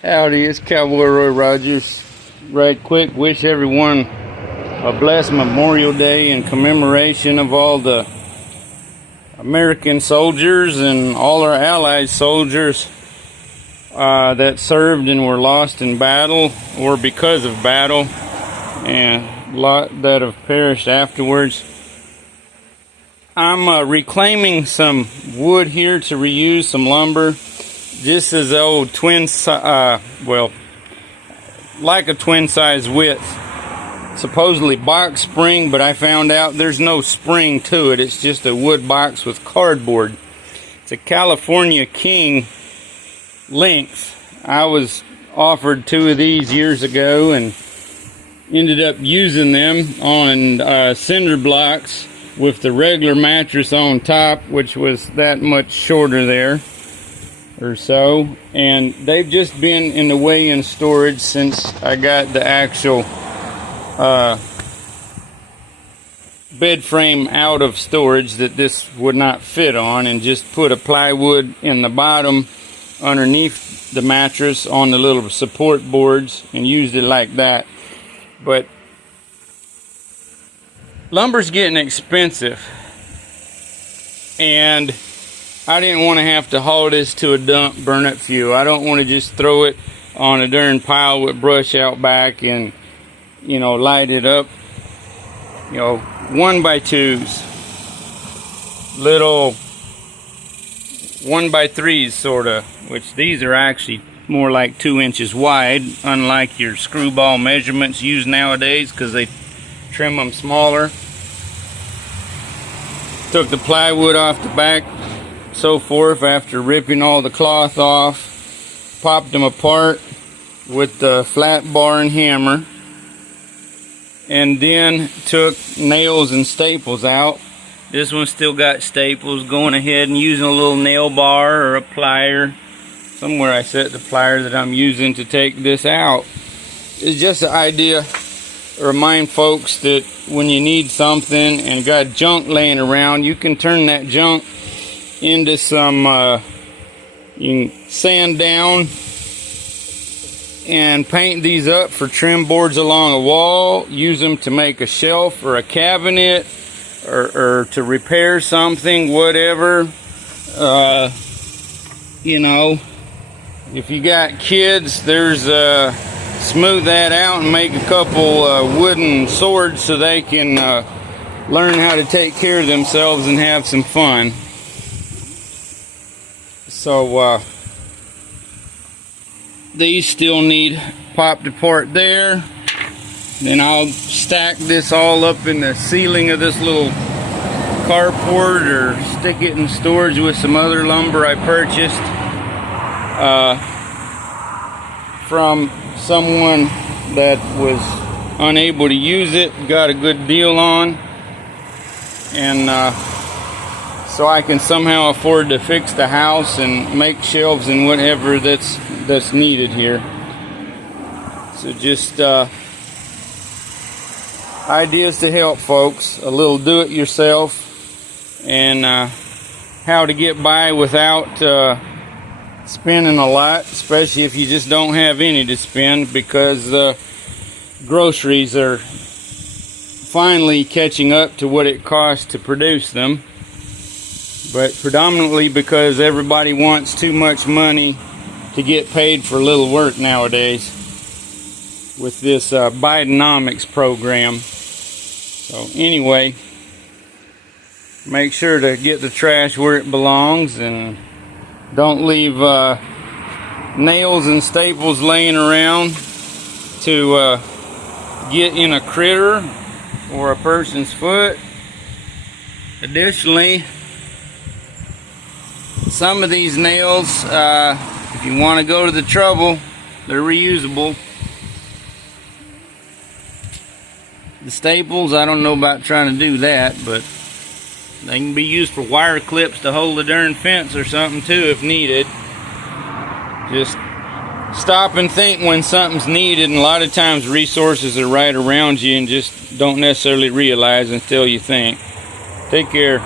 Howdy, it's Cowboy Roy Rogers. Right quick, wish everyone a blessed Memorial Day in commemoration of all the American soldiers and all our allied soldiers that served and were lost in battle or because of battle, and a lot that have perished afterwards. I'm reclaiming some wood here to reuse, some lumber. This is old like a twin size width, supposedly box spring, but I found out there's no spring to it. It's just a wood box with cardboard. It's a California King length. I was offered two of these years ago and ended up using them on cinder blocks with the regular mattress on top, which was that much shorter there or so, and they've just been in the way in storage since I got the actual bed frame out of storage that this would not fit on, and just put a plywood in the bottom underneath the mattress on the little support boards and used it like that. But lumber's getting expensive, and I didn't want to have to haul this to a dump, burn up fuel. I don't want to just throw it on a darn pile with brush out back and, you know, light it up. You know, 1x2s, little 1x3s sort of, which these are actually more like 2 inches wide, unlike your screwball measurements used nowadays because they trim them smaller. Took the plywood off the back, so forth, after ripping all the cloth off, popped them apart with the flat bar and hammer, and then took nails and staples out. This one still got staples. Going ahead and using a little nail bar or a plier. Somewhere I set the plier that I'm using to take this out. It's just an idea to remind folks that when you need something and got junk laying around, you can turn that junk into some, you can sand down and paint these up for trim boards along a wall, use them to make a shelf or a cabinet, or to repair something, whatever. You know, if you got kids, there's smooth that out and make a couple wooden swords so they can learn how to take care of themselves and have some fun. So these still need popped apart there. Then I'll stack this all up in the ceiling of this little carport, or stick it in storage with some other lumber I purchased from someone that was unable to use it, got a good deal on, and so I can somehow afford to fix the house and make shelves and whatever that's needed here. So just ideas to help folks, a little do-it-yourself, and how to get by without spending a lot, especially if you just don't have any to spend, because groceries are finally catching up to what it costs to produce them. But predominantly because everybody wants too much money to get paid for little work nowadays with this Bidenomics program. So anyway, make sure to get the trash where it belongs, and don't leave nails and staples laying around to get in a critter or a person's foot. Additionally, some of these nails, if you want to go to the trouble, they're reusable. The staples, I don't know about trying to do that, but they can be used for wire clips to hold the darn fence or something too if needed. Just stop and think when something's needed, and a lot of times resources are right around you and just don't necessarily realize until you think. Take care.